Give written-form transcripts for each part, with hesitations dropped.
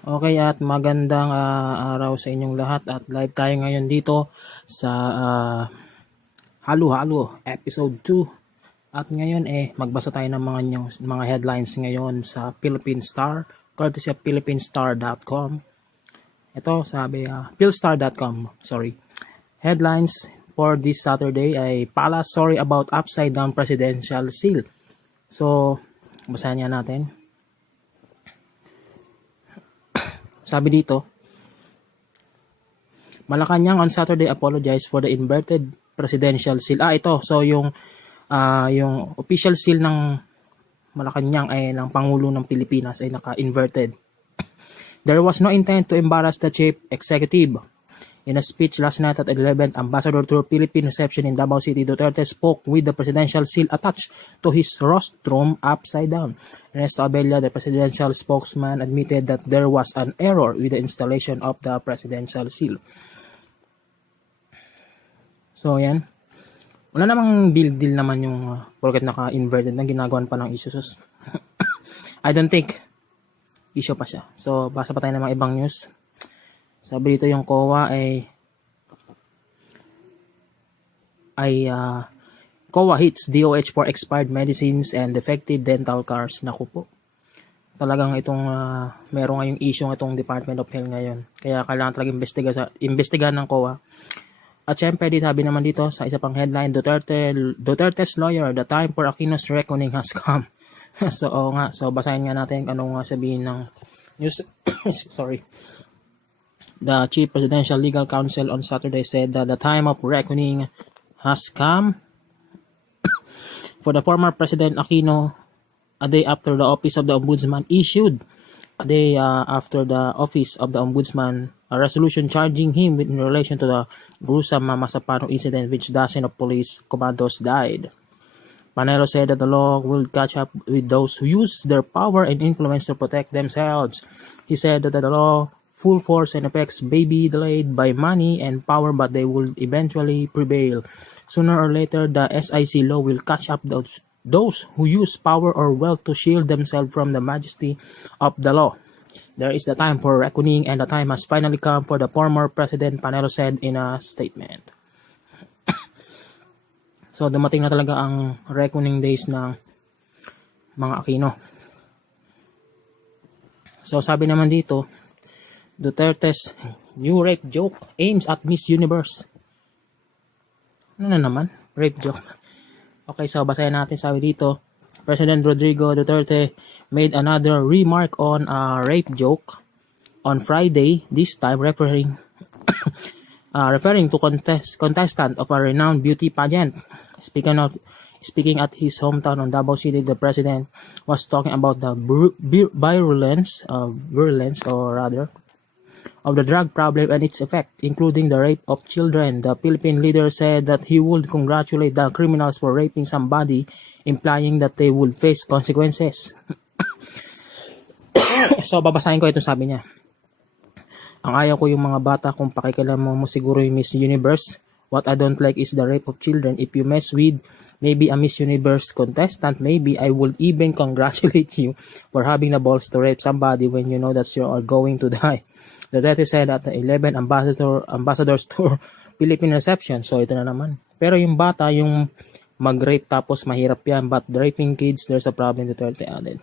Okay, at magandang araw sa inyong lahat at live tayo ngayon dito sa Halo-Halo episode 2. At ngayon magbasa tayo ng mga news, mga headlines ngayon sa Philippine Star, courtesy of philippinesstar.com. Ito sabi philstar.com, sorry. Headlines for this Saturday ay Palace sorry about upside down presidential seal. So, basahin niya natin. Sabi dito, Malacanang on Saturday apologized for the inverted presidential seal. Ito. So, yung official seal ng Malacanang ay ng Pangulo ng Pilipinas ay naka-inverted. There was no intent to embarrass the chief executive. In a speech last night at 11th Ambassador to Philippine reception in Davao City, Duterte spoke with the presidential seal attached to his rostrum upside down. Ernesto Abella, the presidential spokesman, admitted that there was an error with the installation of the presidential seal. So, yan. Wala namang big deal naman yung porket naka-inverted na ginagawan pa ng issues. I don't think issue pa siya. So, basa pa tayo ng mga ibang news. Sabi dito yung COA COA hits DOH for expired medicines and defective dental cars. Naku po. Talagang itong meron ngayong issue itong Department of Health ngayon. Kaya kailangan talagang investigahan ng COA. At syempre, sabi naman dito sa isa pang headline, Duterte's lawyer, the time for Aquino's reckoning has come. So, nga. So, basahin nga natin anong sabihin ng news. Sorry. The Chief Presidential Legal Counsel on Saturday said that the time of reckoning has come for the former President Aquino a day after the Office of the Ombudsman issued a resolution charging him in relation to the gruesome Masapano incident which dozens of police commandos died. Panelo said that the law will catch up with those who use their power and influence to protect themselves. He said that the law full force and effects may be delayed by money and power, but they will eventually prevail. Sooner or later, the SIC law will catch up those who use power or wealth to shield themselves from the majesty of the law. There is the time for reckoning, and the time has finally come for the former President, Panelo said in a statement. So, dumating na talaga ang reckoning days ng mga Aquino. So, sabi naman dito, Duterte's new rape joke aims at Miss Universe. Ano na naman? Rape joke. Okay, so basahin natin. Sabi dito, President Rodrigo Duterte made another remark on a rape joke on Friday, this time referring to contestant of a renowned beauty pageant. Speaking at his hometown on Davao City, the president was talking about the virulence of the drug problem and its effect, including the rape of children. The Philippine leader said that he would congratulate the criminals for raping somebody, implying that they would face consequences. So, babasahin ko itong sabi niya. Ang ayaw ko yung mga bata kung pakikialaman mo siguro yung Miss Universe. What I don't like is the rape of children. If you mess with maybe a Miss Universe contestant, maybe I would even congratulate you for having the balls to rape somebody when you know that you are going to die. The Duterte said at the 11 ambassadors tour Philippine reception. So, ito na naman. Pero yung bata, yung mag-rape tapos mahirap yan. But the raping kids, there's a problem, Duterte added.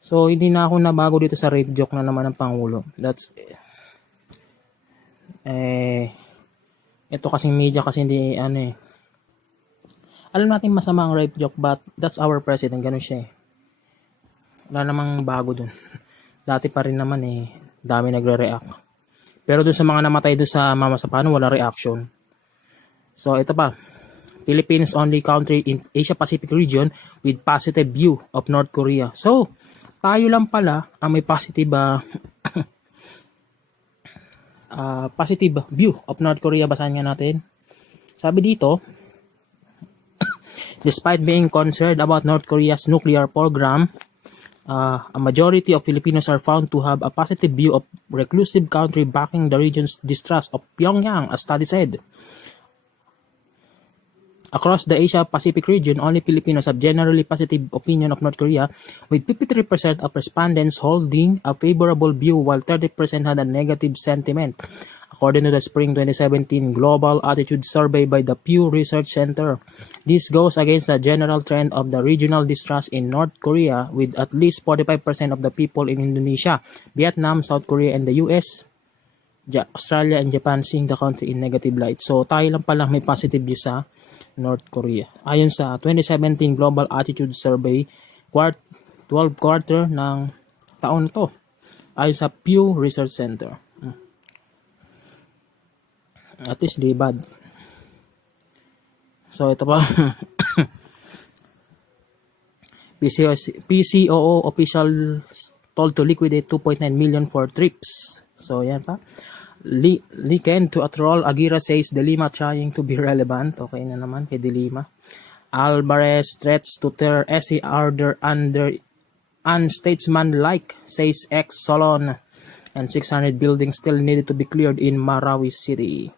So, hindi na ako nabago dito sa rape joke na naman ng Pangulo. That's ito kasing media kasi hindi alam natin masama ang rape joke, but that's our president, ganun siya wala namang bago dun. Dati pa rin naman dami nagre-react. Pero dun sa mga namatay dun sa Mama Sapano, wala reaction. So, ito pa. Philippines only country in Asia Pacific region with positive view of North Korea. So, tayo lang pala ang may positive positive view of North Korea. Basahin nga natin. Sabi dito, despite being concerned about North Korea's nuclear program, a majority of Filipinos are found to have a positive view of reclusive country backing the region's distrust of Pyongyang, a study said. Across the Asia-Pacific region, only Filipinos have generally positive opinion of North Korea, with 53% of respondents holding a favorable view while 30% had a negative sentiment, according to the Spring 2017 Global Attitude Survey by the Pew Research Center. This goes against the general trend of the regional distrust in North Korea, with at least 45% of the people in Indonesia, Vietnam, South Korea, and the US, Australia, and Japan seeing the country in negative light. So tayo lang pala may positive view sa North Korea. Ayon sa 2017 Global Attitude Survey, 12 quarter ng taon to. Ayon sa Pew Research Center. At least di bad. So ito pa. PCOO official told to liquidate 2.9 million for trips. So yan pa. Liken to a troll, Aguirre says De Lima trying to be relevant. Okay na naman kay De Lima. Alvarez threats to tear SE order under unstatesmanlike, says ex-Solon. And 600 buildings still needed to be cleared in Marawi City.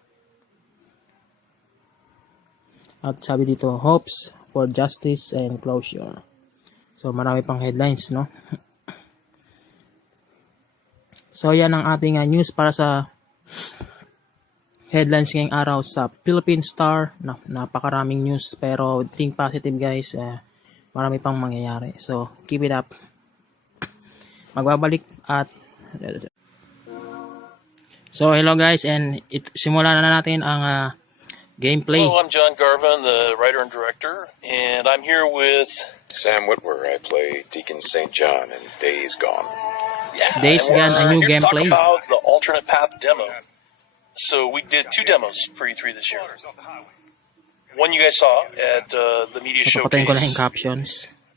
At sabi dito, hopes for justice and closure. So marami pang headlines, no? So yan ang ating news para sa headlines ngayong araw sa Philippine Star. Napakaraming news pero think positive guys. Marami pang mangyayari. So keep it up. Magbabalik at so hello guys, and simulan na natin ang gameplay. Hello, I'm John Garvin, the writer and director, and I'm here with Sam Whitwer. I play Deacon St. John in Days Gone. Days Gone, a new here gameplay. to talk about the alternate path demo. So we did 2 demos for E3 this year. One you guys saw at the media Papatayin ko na yung showcase, captions.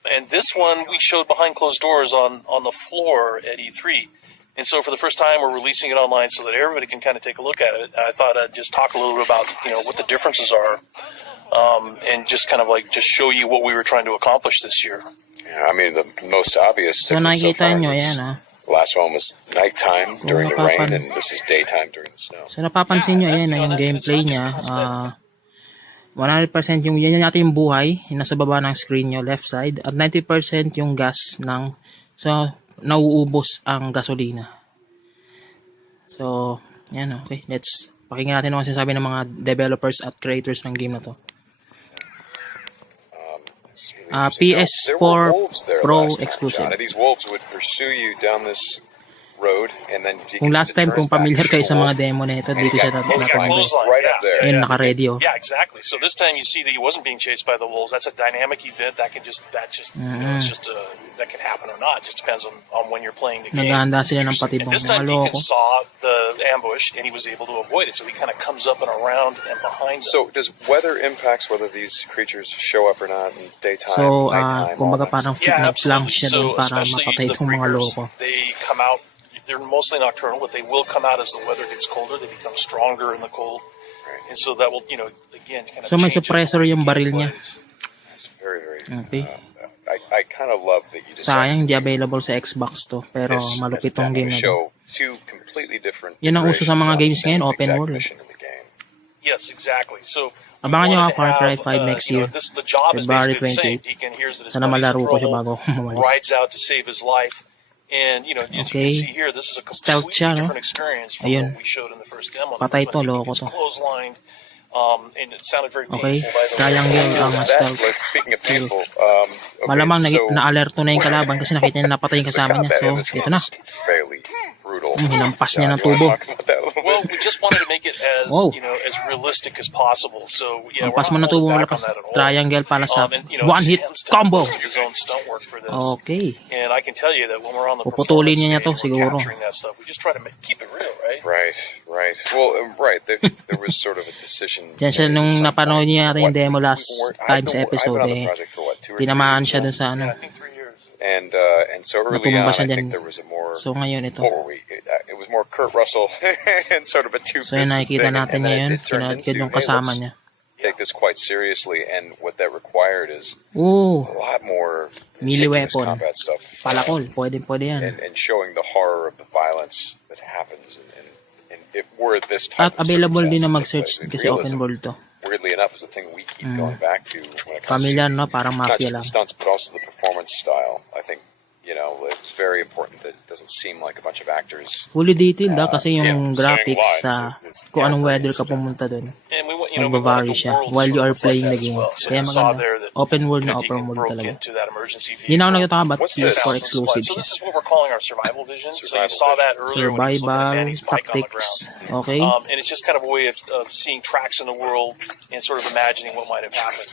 and this one we showed behind closed doors on the floor at E3. And so for the first time, we're releasing it online so that everybody can kind of take a look at it. I thought I'd just talk a little bit about what the differences are, and just kind of like just show you what we were trying to accomplish this year. Yeah, I mean, the most obvious So difference so nakikita far nyo, is ayan the last one was nighttime during the rain, napapan- and this is daytime during the snow. So napapansin nyo, ayan na yung gameplay niya. 100% yung yan natin yung buhay, yung nasa baba ng screen nyo, left side, at 90% yung gas ng, so nauubos ang gasolina. So, yan, okay. Let's pakinggan natin ang sinasabi ng mga developers at creators ng game na to. PS4 Pro exclusive. These wolves would pursue you down this road, and then Kung last time, kung familiar kayo sa mga demo na ito, dito siya natatambay. right up there. Ayun, naka-radio. Yeah, exactly. So this time you see that he wasn't being chased by the wolves. That's a dynamic event that can just that can happen or not. It just depends on when you're playing the game. Naghahanda sila ng And patibong. this time Deacon Maloko. saw the ambush and he was able to avoid it. So he kind of comes up and around and behind them. So does weather impacts whether these creatures show up or not in daytime, So, nighttime? kumbaga all that parang Yeah, nag-flank absolutely. siya So doon para especially mapatay the itong mga freakers, loko. they come out. They're mostly nocturnal, but they will come out as the weather gets colder. They become stronger in the cold, and so that will, again, kind of. So may change suppressor yung baril niya. It's very, very. Okay. I kind of love that you Sayang decided di available sa Xbox to, pero this malupit as a tong demo game na to. show two completely different. Yan ang uso sa mga iterations on games the ngayon, same open exact world. mission in the game. Yes, exactly. So. Abangan nyo wanted ang Far to Cry have, 5 next year. The job is February basically the same. 28. Deacon hears that his Sana buddy's in malaro ko siya trouble, bago umalis. rides out to save his life. And, as you Okay. can see here, this is a Stealth completely siya, no? different experience from Ayun. what we showed in the first demo. The Patay first to, one, loko it's to. clotheslined, and it sounded very Okay. painful, by the way. Triangle ang stealth. Speaking of painful, okay, Malamang so na-alerto na yung kalaban kasi nakita niya napatay yung the kasama niya. combat in So, this ito game na. is fairly brutal. Hinampas niya ng John, you tubo. wanna talk about that a little Well, bit? we just wanted to make it as Wow. as realistic as possible. So yeah, Hampas we're mo na not tubo, holding back malakas. on that at all. Triangle para sa And, one hit Sam's done combo. most of his own stunt work for this. Okay. And I can tell you that when we're on the Puputulin performance niya to, stage, we're siguro. capturing that stuff. We just try to keep it real, right? Right. Well, right. There was sort of a decision. Diyan siya nung made at some napanood point. niya natin yung What- demo last I've time been- sa episode, I've been on the eh, project for what, 2 or 3 tinamaan years siya now? dun sa ano. Yeah, I think 3 years. And so early Natumba on, siya I think dyan. there was a more. So ngayon ito. What were we? It was more Kurt Russell and sort of a two-piston So yun nakikita thing, natin and then ngayon. it turned Sinunod into, yung hey, kasama let's niya. take this quite seriously, and what that required is Oo. a lot more Melee meticulous weapon. combat stuff, Palakol. Pwede yan. and showing the horror of the violence that happens, and if were this type At available of din na circumstance to take mag-search place, kasi realism, open world to. weirdly enough, stuff is the thing we keep going back to when it comes Familiar, to no? Parang not mafia just lang. the stunts, but also the performance style. I think, it's very important that it doesn't seem like a bunch of actors. Fully detailed, kasi Yeah, yung saying graphics lines, sa it's kung anong weather it's ka pumunta dun. And we want the Magbavari siya world to while you sort are of reflect playing that the as game. well. So Kaya you saw maganda. there that Open world na Deacon open world broke talaga. into that emergency vehicle. Yun ako nagtataka ba't What's PS4 this? exclusive So siya. this is what we're calling our survival vision. So you Survival saw vision. that earlier when he was looking at Survival Manny's bike on the tactics. ground. Okay. And it's just kind of a way of seeing tracks in the world and sort of imagining what might have happened.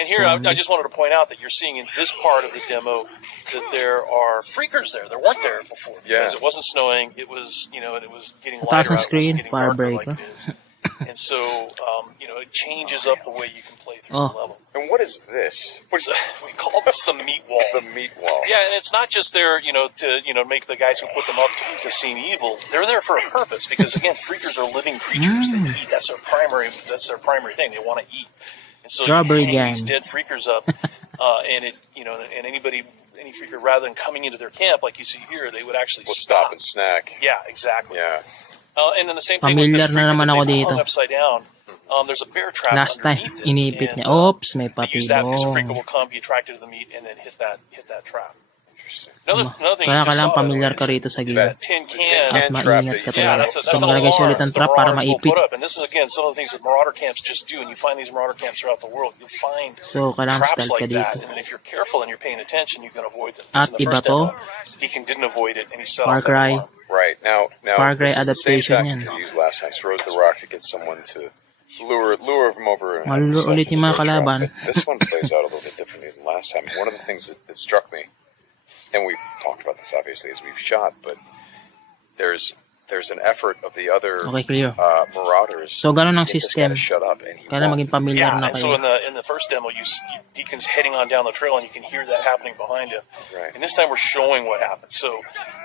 And here, I just wanted to point out that you're seeing in this part of the demo that there are freakers there. There weren't there before because it wasn't snowing. It was, and it was getting lighter out. It wasn't getting darker like it is. And so, it changes up the way you can play through the level. And what is this? We call this the meat wall. The meat wall. Yeah, and it's not just there, to make the guys who put them up to seem evil. They're there for a purpose because again, freakers are living creatures. They eat. That's their primary thing. They want to eat. And so Strawberry you hang gang. these dead freakers up, and any freaker, rather than coming into their camp like you see here, they would actually We'll stop and snack. Yeah, exactly. Yeah. And then the same thing with Familiar this na freaker naman that ako they've dito. hung upside down. There's a bear trap Last time, underneath it. inipit and, niya. Oops, may they use that because the freaker patibong. will come, be attracted to the meat, and then hit that trap. Another thing Kaya you just kailangan saw familiar is ka rito sa game. that tin can. At maingat ka Yeah, talaga. that's So an maglagay siya alarm ulit ng the trap para marauders will maipit. put up. And this is again some of the things that marauder camps just do. And you find these marauder camps throughout the world. You'll find So kailangan traps stealth ka like that. dito. And then if you're careful and you're paying attention, you can avoid them. At In the iba first to, demo, Deacon didn't avoid it, and he set Far off that Cry. alarm. Right. Now Far Cry this is the same adaptation tactic yan. you used last time. Throws the rock to get someone to lure them over. And have Malulur them ulit yung mga set the bear kalaban. trap. But this one plays out a little bit differently than last time. One of the things that struck me, and we've talked about this obviously as we've shot, but there's an effort of the other Okay, clear. marauders. So, ganun ang to get this guy system. to shut up, and he Kailangan won't. maging familiar Yeah, na and so kayo. in the first demo, Deacon's heading on down the trail, and you can hear that happening behind him. Right. And this time, we're showing what happened. So,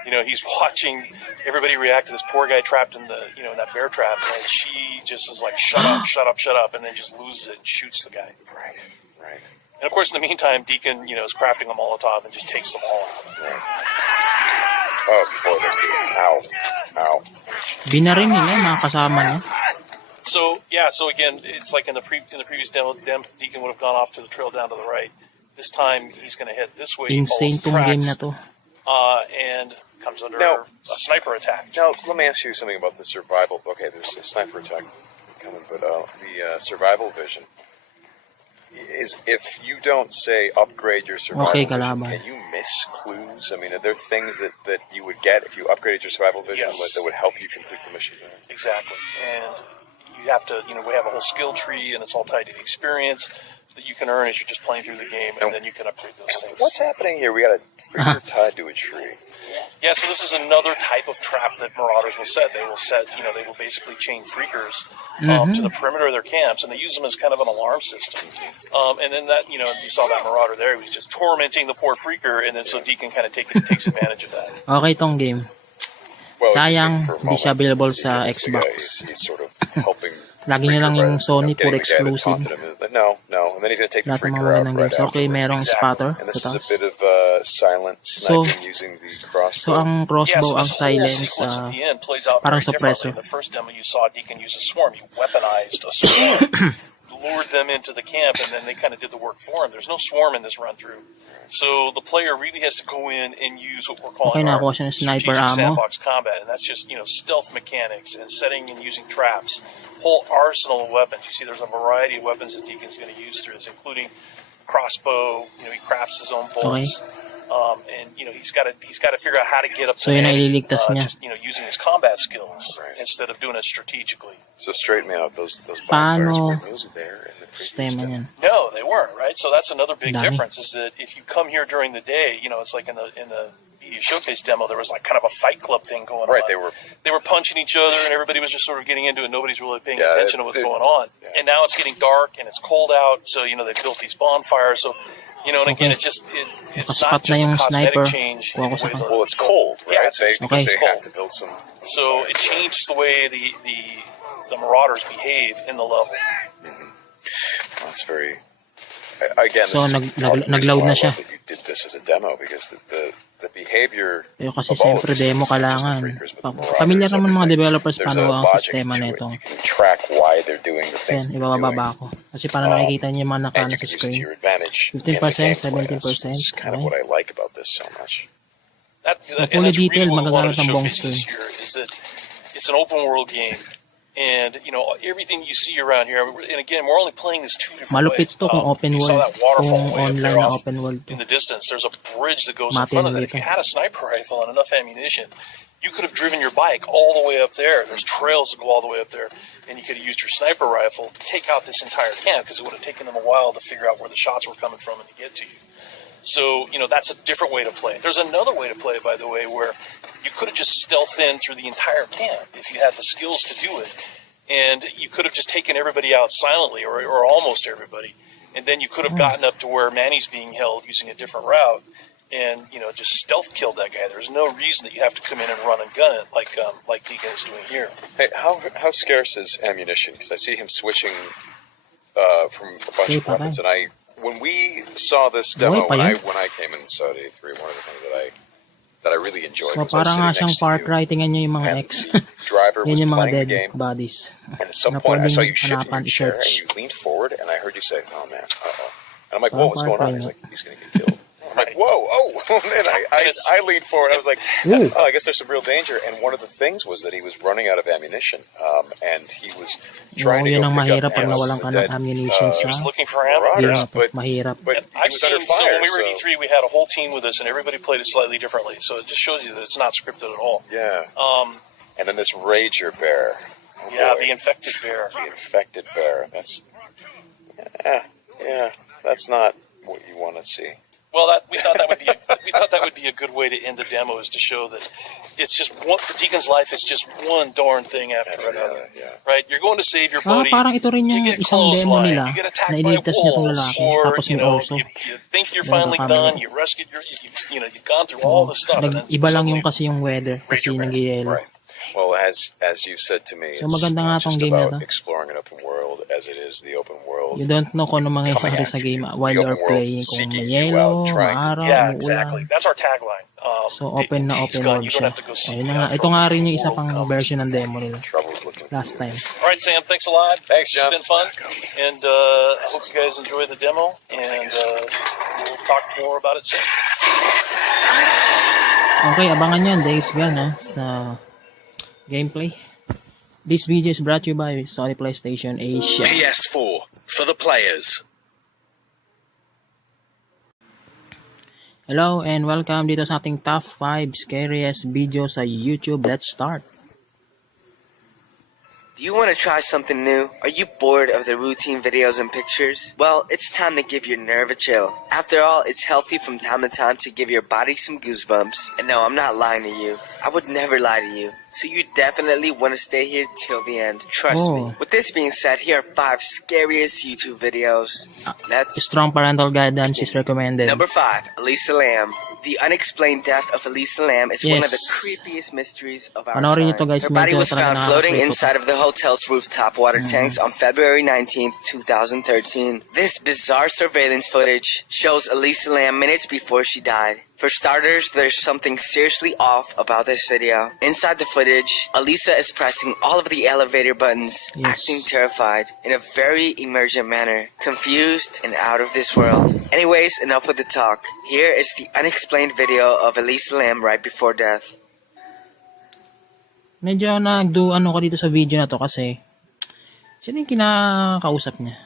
he's watching everybody react to this poor guy trapped in in that bear trap, and she just is like, "Shut up, shut up, shut up," and then just loses it and shoots the guy. Right. And of course, in the meantime, Deacon, is crafting a Molotov and just takes them all out. Right. Oh boy, that's good. Ow. Binarin nila yung mga kasama niya. So again, it's like in the previous demo, Deacon would have gone off to the trail down to the right. This time, he's going to head this way. He Insane follows the tong game tracks, na to. and comes under Now- a sniper attack. Now let me ask you something about the survival. Okay, there's a sniper attack coming, but the survival vision is if you don't say upgrade your survival Okay, vision, kalaban. can you miss clues? I mean, are there things that you would get if you upgraded your survival vision Yes. that would help you complete the mission? Exactly. And you have to, we have a whole skill tree, and it's all tied to the experience that you can earn as you're just playing through the game, and then you can upgrade those things. What's happening here? We got a freaker tied to a tree. Yeah, so this is another type of trap that Marauders will set. They will they will basically chain freakers to the perimeter of their camps, and they use them as kind of an alarm system. And then that, you saw that Marauder there. He was just tormenting the poor freaker, and then so Deacon kind of takes advantage of that. Okay tong game. Well, Sayang, you think for a di siya moment, available sa this guy Xbox. He's sort of helping. Lagi na lang yung Sony getting puro the guy that exclusive. taunted him. No, and then he's going to take the Lahat ng mga freaker out magandang right games. Okay, after. merong Exactly. spatter. And this is a Tatas. bit of silent sniping using the crossbow. So ang crossbow, ang this whole silence, sequence at the end plays out parang very differently. suppressor. In the first demo, you saw Deacon use a swarm. He weaponized a swarm, lured them into the camp, and then they kind of did the work for him. There's no swarm in this run-through. So the player really has to go in and use what we're calling our nakuha siya ng sniper strategic ammo. sandbox combat, and that's just stealth mechanics and setting and using traps. Whole arsenal of weapons. You see, there's a variety of weapons that Deacon's going to use through this, including crossbow. He crafts his own bullets, and he's got to figure out how to get up So to yun ang Manny, ililigtas niya. just using his combat skills instead of doing it strategically. So straight me out, those Paano bonfires, were those there in the previous sistema demo? niyan? No, they weren't, right? So that's another big Dami. difference is that if you come here during the day, it's like in the media showcase demo, there was like kind of a fight club thing going Right, on. they were punching each other, and everybody was just sort of getting into it. Nobody's really paying Yeah, attention to what's going on. yeah. And now it's getting dark and it's cold out, so they built these bonfires. So and again, it's Nakaspot not na just a yung cosmetic sniper. change. Kuha In ko the way sa- well, it's cold, right? Yeah, they okay. they cold. have to build some. So it changes the way the Marauders behave in the level. That's very. Again, So, this is part of the nag-load reason why na I siya. love that you did this as a demo because the behavior. Pero kasi of all of siyempre these demo things, not just the kailangan. freakers, but the marauders, Familiar naman mga everything. developers There's paano a ang logic sistema to it. nito. You can track why they're doing the Yan, things that they're ibababa doing. ko. Kasi para nakikita niyo yung mga and nakano you sa can use it to screen. your advantage in 15%, the gameplay. 17%. That's kind of Okay. what I like about this so much. So, And fully that's really detailed, what we wanted magagamit to ng showcase bongster. this year, is that it's an open world game. And, you know, everything you see around here, and again, we're only playing this two different Malupit ways. to kung open You saw world, that waterfall kung way up online there na off open world to. in the distance. There's a bridge that goes in front of that. If you had a sniper rifle and enough ammunition, you could have driven your bike all the way up there. There's trails that go all the way up there. And you could have used your sniper rifle to take out this entire camp, because it would have taken them a while to figure out where the shots were coming from and to get to you. So, you know, that's a different way to play. There's another way to play, by the way, where you could have just stealthed in through the entire camp if you had the skills to do it. And you could have just taken everybody out silently, or almost everybody. And then you could have gotten up to where Manny's being held using a different route and, you know, just stealth killed that guy. There's no reason that you have to come in and run and gun it like Deacon is doing here. Hey, how scarce is ammunition? Because I see him switching from a bunch of weapons, and when we saw this demo when I came and saw it E3, one of the things that I really enjoyed So, was I was parang nga sitting siyang next to part you, writingan niya yung mga and X. the driver was Yan yung mga playing the dead game, bodies. and at some Na point I saw you pwedeng shift in hanapan, your chair and i-search. you leaned forward, and I heard you say, "Oh man, uh-oh." And I'm like, Parang "Whoa, what's going part on?" He's writing. like, "He's gonna get killed." I'm like, "Whoa, oh!" And I leaned forward. I was like, Ooh. "Oh, I guess there's some real danger." And one of the things was that he was running out of ammunition, and he was trying to yan go ang pick mahirap up pag ammo nawalan from ka the ng dead ammunition He was sa looking for ammo. marauders, game na to. but Mahirap. but he I've was seen, under so fire. when we were So at E3, we had a whole team with us, and everybody played it slightly differently. So it just shows you that it's not scripted at all. yeah, Um, and then this rager bear. Oh, yeah, boy. the infected bear. The infected bear. That's that's not what you want to see. Well, we thought that would be a good way to end the demo, is to show that it's just one, for Deacon's life. It's just one darn thing after another. Yeah. Right? You're going to save your Ah, buddy. parang ito rin You yung get isang demo clothesline. nila You get na attacked by ililigtas niya itong wolves, lalaki. or Tapos you may know, oso. you think you're Doon finally kakamali. done. You rescued you've gone through all the stuff, and then Iba lang yung suddenly kasi yung weather kasi Ranger bear. nag-yellow. Right. Well, as you said to me, So, it's maganda nga not tong just game na about to. exploring an open world as it is the open world. You don't know kung ano coming mangyayari sa after game you. while The you're open world playing. Kung seeking may you yellow, out, trying to- maaraw, yeah, umuulan. exactly. That's our tagline. So, open na Days open gone, world you don't siya. have to go seek Ayun me na nga. out, Ito nga rin yung the isa world pang comes version ng for demo you. nila. Trouble's looking for Last you. time. All right, Sam, thanks a lot. Thanks, John. It's been fun, and I hope you guys enjoy the demo, and we'll talk more about it soon. Okay, abangan yan. Days Gone sa gameplay. This video is brought to you by Sony PlayStation Asia. PS4 for the players. Hello and welcome dito sa ating top 5 scariest video sa YouTube. Let's start. Do you want to try something new? Are you bored of the routine videos and pictures? Well, it's time to give your nerve a chill. After all, it's healthy from time to time to give your body some goosebumps. And no, I'm not lying to you. I would never lie to you. So you definitely want to stay here till the end. Trust me. With this being said, here are 5 scariest YouTube videos. Let's Strong parental guidance is recommended. Number 5, Elisa Lam. The unexplained death of Elisa Lam is one of the Yes. creepiest mysteries of our Panoorin nyo to time. guys. Her body Medyo was talaga found floating nakaka-creep inside of the hotel's rooftop water tanks on February 19th, 2013. This bizarre surveillance footage shows Elisa Lam minutes before she died. For starters, there's something seriously off about this video. Inside the footage, Elisa is pressing all of the elevator buttons, Yes. acting terrified in a very emergent manner, confused and out of this world. Anyways, enough with the talk. Here is the unexplained video of Elisa Lam right before death. Medyo ano ko dito sa video na to kasi sino yung kinakausap niya?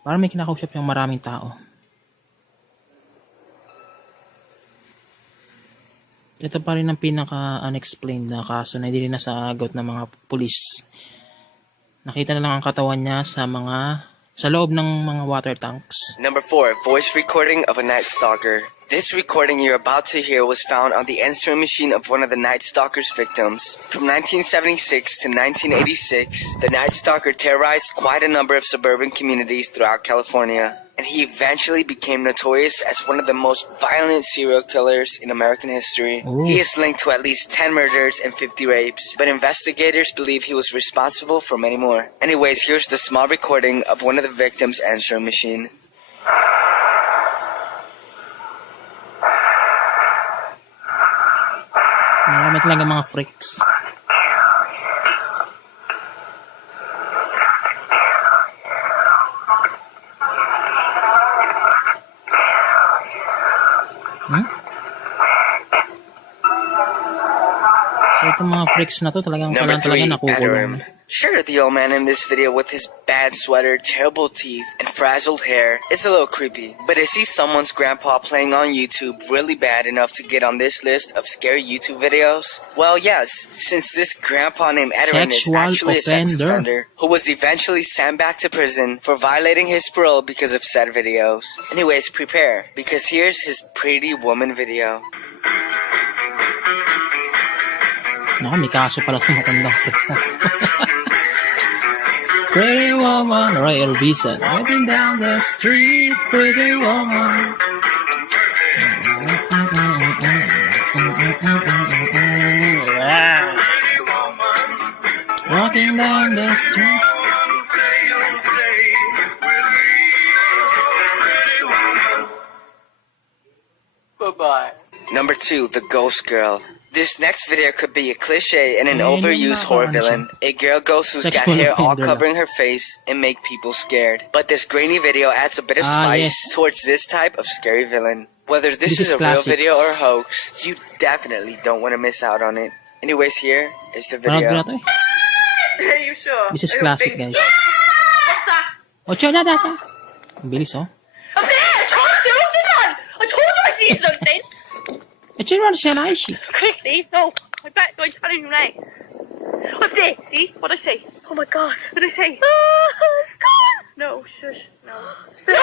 Parang may kinakausap yung maraming tao. Ito pa rin ang pinaka-unexplained na kaso na hindi rin nasagot ng mga pulis. Nakita na lang ang katawan niya sa loob ng mga water tanks. Number 4, voice recording of a Night Stalker. This recording you're about to hear was found on the answering machine of one of the Night Stalker's victims. From 1976 to 1986, the Night Stalker terrorized quite a number of suburban communities throughout California, and he eventually became notorious as one of the most violent serial killers in American history. Ooh. He is linked to at least 10 murders and 50 rapes, but investigators believe he was responsible for many more. Anyways, here's the small recording of one of the victims' answering machine. Marami talaga mga freaks. So itong mga freaks na to talagang Number talaga 3, nakukulong. Adarim. Sure, the old man in this video with his bad sweater, terrible teeth, and frazzled hair is a little creepy. But is he someone's grandpa playing on YouTube really bad enough to get on this list of scary YouTube videos? Well, yes, since this grandpa named Adarim is Sexual actually a sex offender. offender who was eventually sent back to prison for violating his parole because of said videos. Anyways, prepare, because here's his pretty woman video. Naku, may kaso pala sa matandang Pretty woman, Roy Orbison. Walking down the street, pretty woman. Walking down the street. Number 2, the ghost girl. This next video could be a cliche and an overused horror villain. A girl ghost who's got Sexual hair all offender. covering her face and make people scared. But this grainy video adds a bit of spice yes. towards this type of scary villain. Whether this This is is a real classic. video or a hoax, you definitely don't want to miss out on it. Anyways, here is the Parang video. to eh. Are you sure? This is I don't classic, think guys. so. What's that? Ocho na data. Ang bilis, oh. I'm there! I told you! What's it on? I told you I see something! Ocho na siya na ishi. Quickly! No! I bet I'm telling you now. Up there! See? What'd I say? Oh my god! What'd I say? It's gone! No, shush. No. No!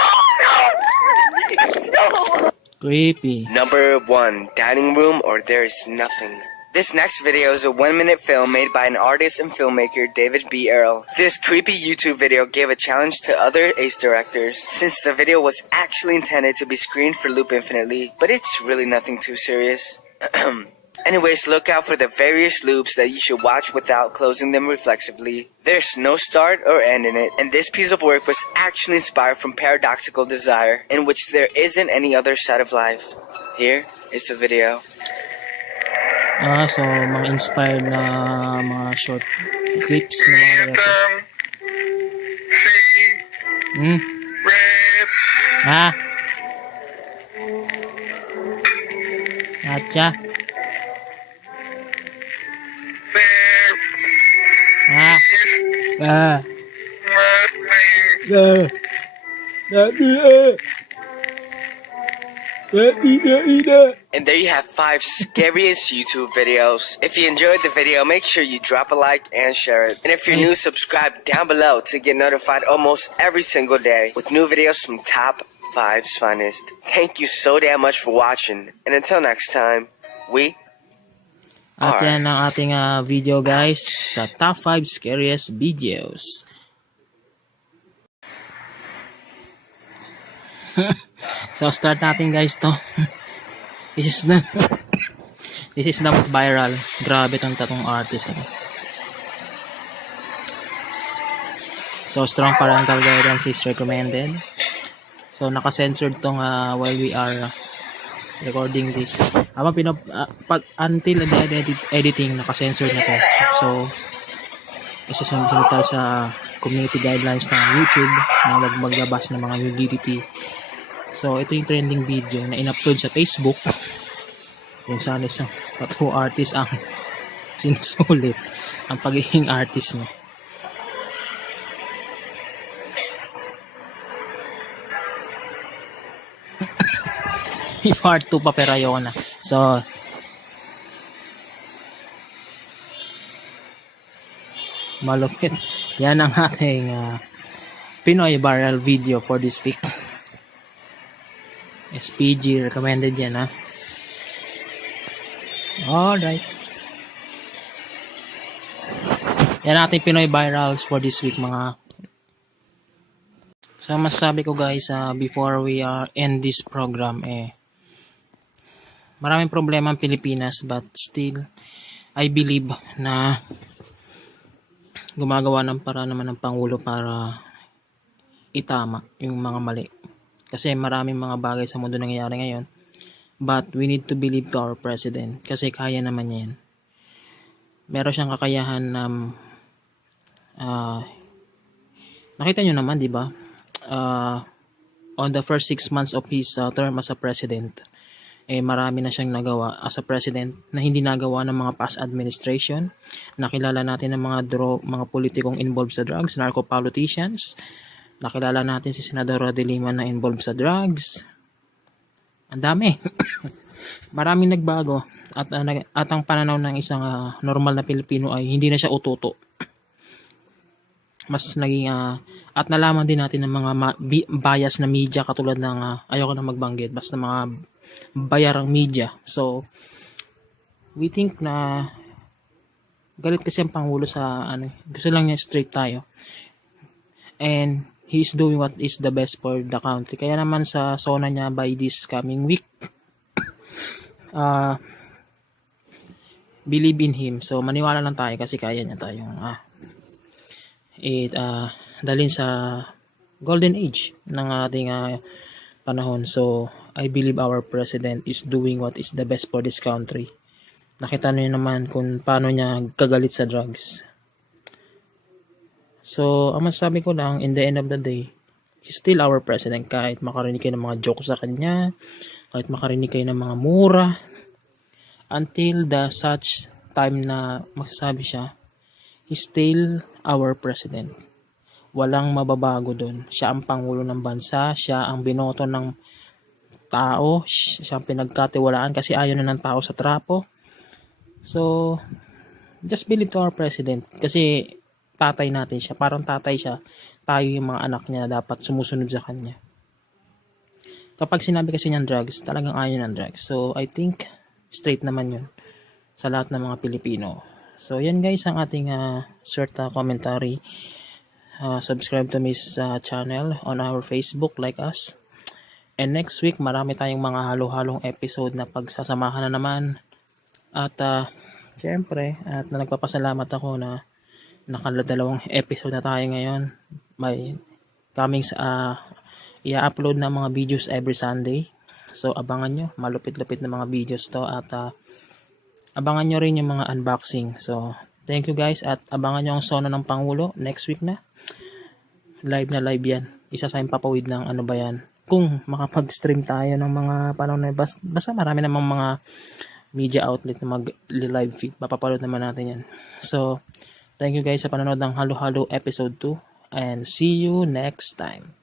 No! Creepy. Number 1, dining room or there is nothing. This next video is a 1-minute film made by an artist and filmmaker, David B. Earl. This creepy YouTube video gave a challenge to other Ace directors, since the video was actually intended to be screened for loop infinitely, but it's really nothing too serious. Anyways, look out for the various loops that you should watch without closing them reflexively. There's no start or end in it, and this piece of work was actually inspired from paradoxical desire, in which there isn't any other side of life. Here is the video. So mga inspired na mga short clips ng mga director. Atcha. And there you have 5 scariest YouTube videos. If you enjoyed the video, make sure you drop a like and share it. And if you're new, subscribe down below to get notified almost every single day with new videos from Top 5's finest. Thank you so damn much for watching. And until next time, we At yan ang ating video, guys, sa top 5 scariest videos. So start natin, guys, to. This is the most viral. Grabe tong tatong artist. So strong parental guidance is recommended. So naka-censored tong while we are recording this. Until the editing, naka-censored na to. So isasunod tayo sa community guidelines ng YouTube na wag maglabas ng mga nudity. So ito yung trending video na in-upload sa Facebook kung saan isang tattoo artist ang sinusulit ang pagiging artist niya. Part 2 pa pero ayoko na. So malupit. Yan ang ating Pinoy viral video for this week. SPG recommended yan, ha. Alright. Yan ating Pinoy virals for this week, mga. So masasabi ko, guys, before we end this program, maraming problema ang Pilipinas, but still I believe na gumagawa ng para naman ng Pangulo para itama yung mga mali. Kasi maraming mga bagay sa mundo nangyayari ngayon. But we need to believe to our president. Kasi kaya naman niya yan. Meron siyang kakayahan na nakita nyo naman, di ba? On the first 6 months of his term as a president, marami na siyang nagawa as a president na hindi nagawa ng mga past administration. Nakilala natin ng mga politikong involved sa drugs, narco politicians. Nakilala natin si Senador De Lima na involved sa drugs. Ang dami. Maraming nagbago at ang pananaw ng isang normal na Pilipino ay hindi na siya ututo. Mas naging at nalaman din natin ng mga bias na media katulad ng ayoko na magbanggit basta mga bayarang media. So we think na galit kasi ang Pangulo sa gusto lang niya straight tayo. And he's doing what is the best for the country. Kaya naman sa SONA niya by this coming week, believe in him. So maniwala lang tayo kasi kaya niya tayong dalhin sa golden age ng ating panahon. So I believe our president is doing what is the best for this country. Nakita niyo naman kung paano niya kagalit sa drugs. So ang masasabi ko lang, in the end of the day, he's still our president. Kahit makarinig kayo ng mga jokes sa kanya, kahit makarinig kayo ng mga mura, until the such time na magsasabi siya, he's still our president. Walang mababago doon. Siya ang pangulo ng bansa, siya ang binoto ng tao, siya ang pinagkatiwalaan kasi ayaw na ng tao sa trapo. So just believe to our president kasi tatay natin siya, parang tatay siya, tayo yung mga anak niya dapat sumusunod sa kanya. Kapag sinabi kasi niyang drugs, talagang ayaw ng drugs. So I think straight naman yun sa lahat ng mga Pilipino. So yan guys ang ating short commentary. Subscribe to Miss channel on our Facebook, like us. And next week marami tayong mga halo-halong episode na pagsasamahan na naman. At syempre, at nagpapasalamat ako na nakadalawang episode na tayo ngayon. May coming i-upload na mga videos every Sunday. So abangan nyo, malupit-lupit na mga videos to at abangan nyo rin yung mga unboxing. So thank you guys at abangan nyo ang SONA ng Pangulo next week na. Live na live yan. Isa sa papawid ng ano ba yan. Kung makapag-stream tayo ng mga panahon na basta marami namang mga media outlet na mag-live feed. Papapanood naman natin yan. So thank you guys sa panonood ng Halo Halo episode 2 and see you next time.